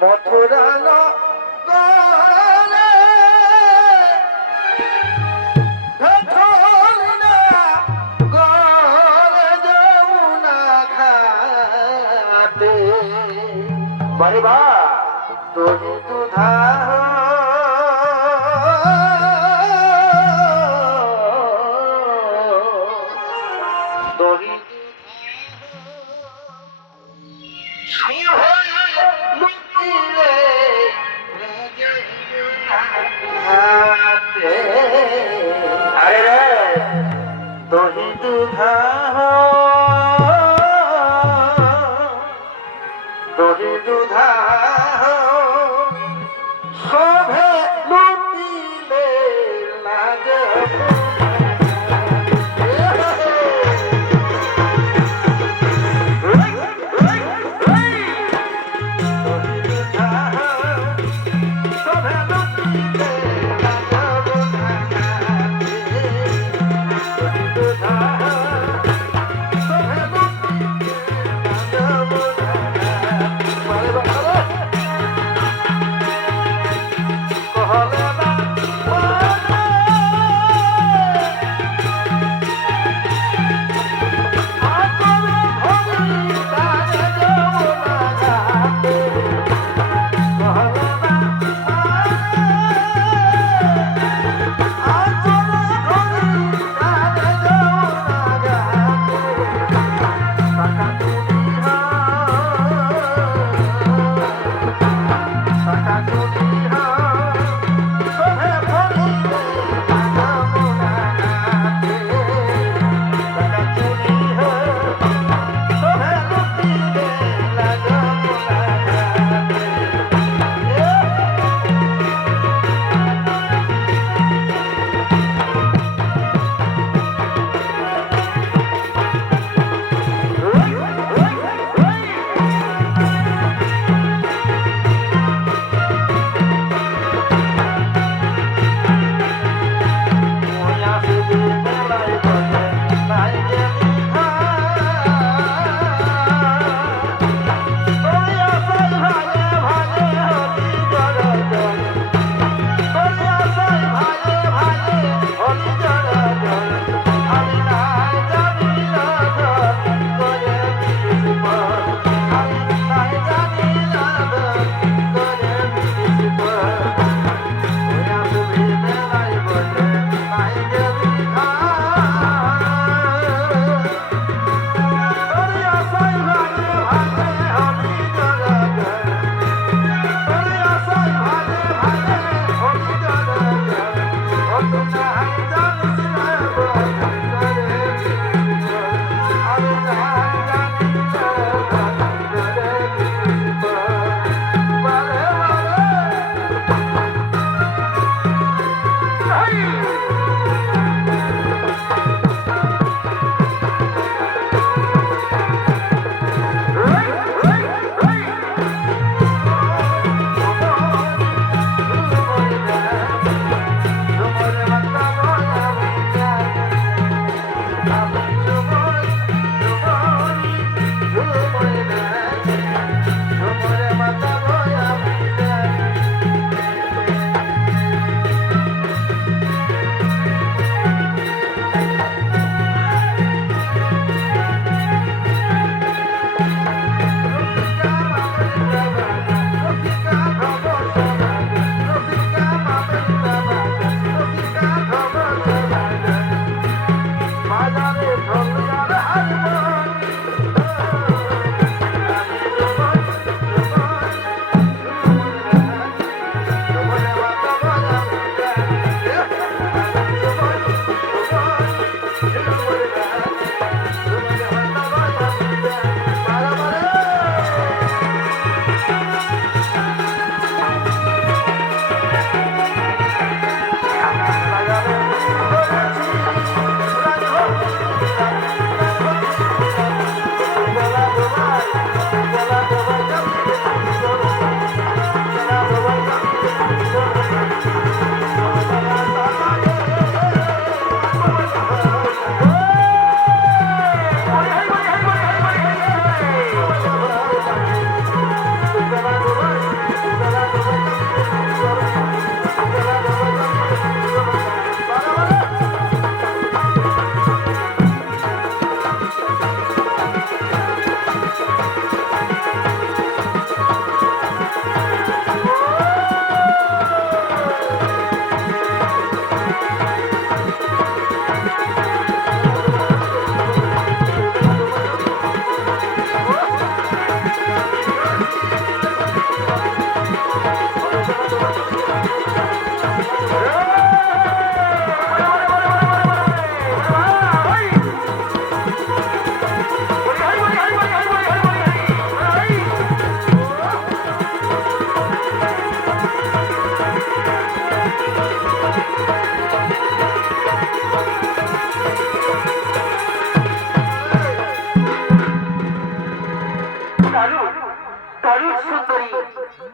মথুরা নগরে ভেথুনা গলে যমুনা ঘাটে বারে বা তোরি দুধা তোরি আরে রে দহি দুধা দহি দুধা সভে লুটিলে লাগে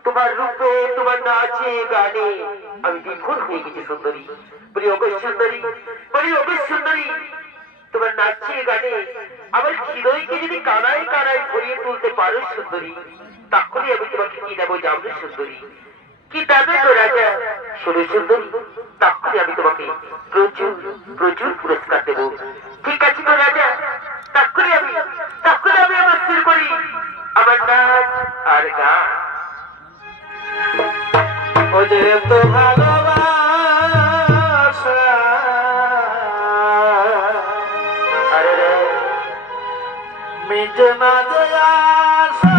তোমার রূপে তোমার নাচে গানে আমি বিফল হয়ে গেছি সুন্দরী। বলি ওগো সুন্দরী, বলি ওগো সুন্দরী, তোমার নাচে গানে আমার হৃদয়কে যদি কানায় কানায় ভরিয়ে তুলতে পারো সুন্দরী, তাহলে আমি তোমাকে কি দেবো জানবে সুন্দরী? কি দেবে তো রাজা? শোনো সুন্দরী, তাহলে আমি তোমাকে প্রচুর প্রচুর পুরস্কার দেবো। ঠিক আছে তো রাজা, তাহলে আমি আমার স্থির করি আমার নাচ আর গান। ও যে এত ভালোবাসা, আরে রে মিটে না যে আশা,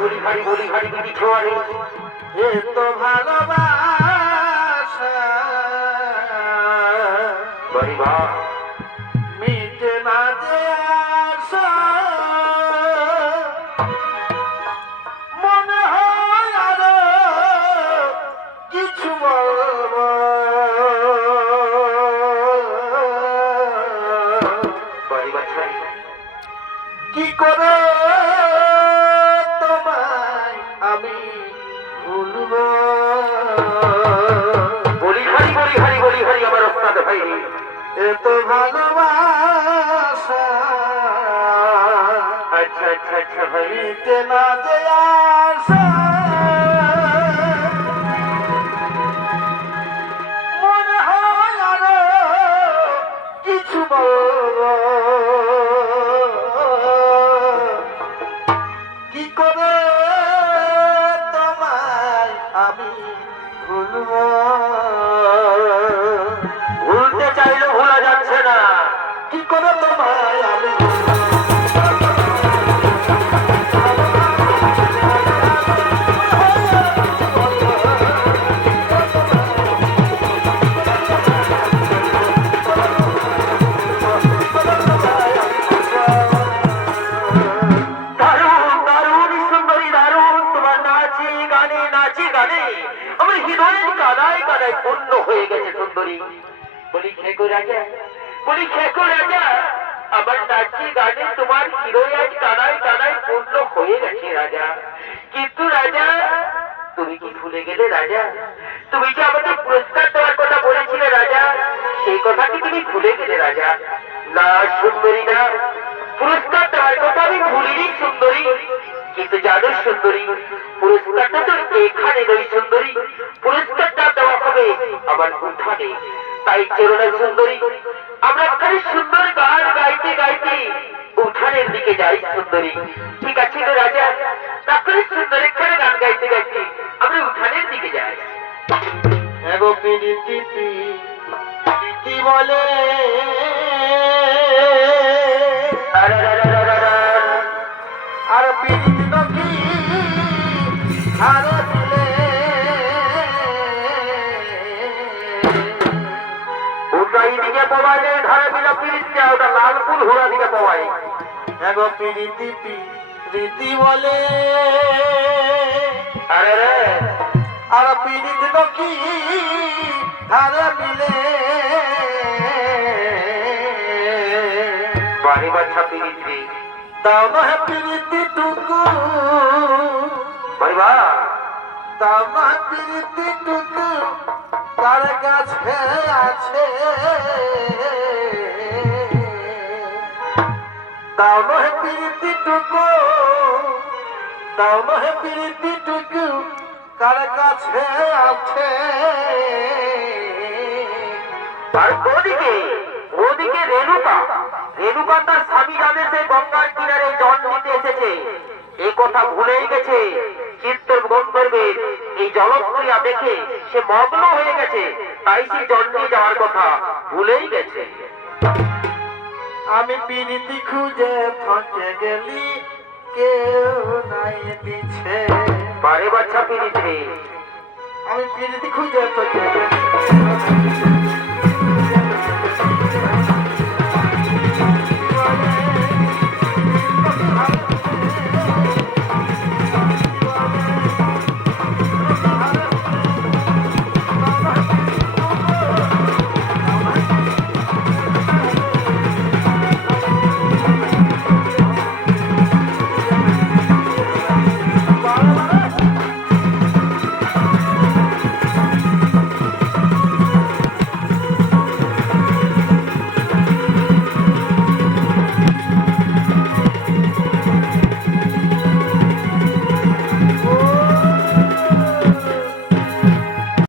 বলি ভারী দিদি ছোয়ারে এত ভালোবাসা বলি বা মিটে না যে আশা, মনে হয় আরো কিছু বলবো, বলি বাচ্চা কি করে তোমায় আমি ভুলব। বলি ভারী আমার ওস্তাদ ভাই এত ভালোবাসা আচ্ছা ভাই মিটে না যে আশা, মনে হয় আরো কিছু বলবো, কি করে তোমায় আমি ভুলব। ভুলতে চাইলেও ভোলা যাচ্ছে না। কি করে তোমায় আমি দারুণ সুন্দরী দারুণ, তোমার নাচে গানে আমার হৃদয়ের কাদায় কাদায় পূর্ণ হয়ে গেছে সুন্দরী। বলি খেকো রাজা, আমার নাচে গানে তোমার হৃদয় আজ কাদায় কাদায় পূর্ণ হয়ে গেছে রাজা। কিন্তু রাজা তুমি কি ভুলে গেলে রাজা? তুমি যে আমাদের পুরস্কার দেওয়ার কথা বলেছিলে রাজা, সেই কথা কি তুমি ভুলে গেলে রাজা? না সুন্দরী না, পুরস্কার দেওয়ার কথা আমি ভুলিনি সুন্দরী। কিন্তু জানো সুন্দরী, পুরস্কারটা তো এখানে নয় সুন্দরী, পুরস্কারটা দেওয়া হবে আমার উঠানে। তাই চলো না সুন্দরী, আমরা খালি সুন্দর গান গাইতে গাইতে উঠানের দিকে যাই সুন্দরী। ঠিক আছে তো রাজা, তারপরে সুন্দর এখানে গান গাইতে গাইতে আমরা উঠানের দিকে যাই। এগো প্রীতি প্রীতি বলে আর প্রীতি নকি আরে দিলে উঠাই দিকে পবাইলে ধারে বিলা পিরিত্যা, ওটা লালপুর হুড়া দিকে পবাই। এগো প্রীতি প্রীতি বলে আরে রে আর প্রীতি নকি ধারে মিলে বাড়ি বাচ্চা পিরিত্রি দাও না প্রীতি টুকু, বাড়ি বা দাও না প্রীতি টুকু কার কাছে আছে, দাও না প্রীতি টুকু, দাও না প্রীতি টুকু কার কাছে আছে। আর ওদিকে রেণুকা তার স্বামী যাবে সে গঙ্গার কিনারে জল নিতে এসেছে, এই কথা ভুলেই গেছে। চিত্তর গন্ধর্বের এই জলক্রিয়া দেখে সে মগ্ন হয়ে গেছে, তাই সে জল নিয়ে যাওয়ার কথা ভুলেই গেছে। আমি প্রীতি খুঁজে থকে গেলি কেউ নাই দিছে, বারে বাচ্চা পিরিত্রি আমি প্রীতি খুঁজে থকে গেলি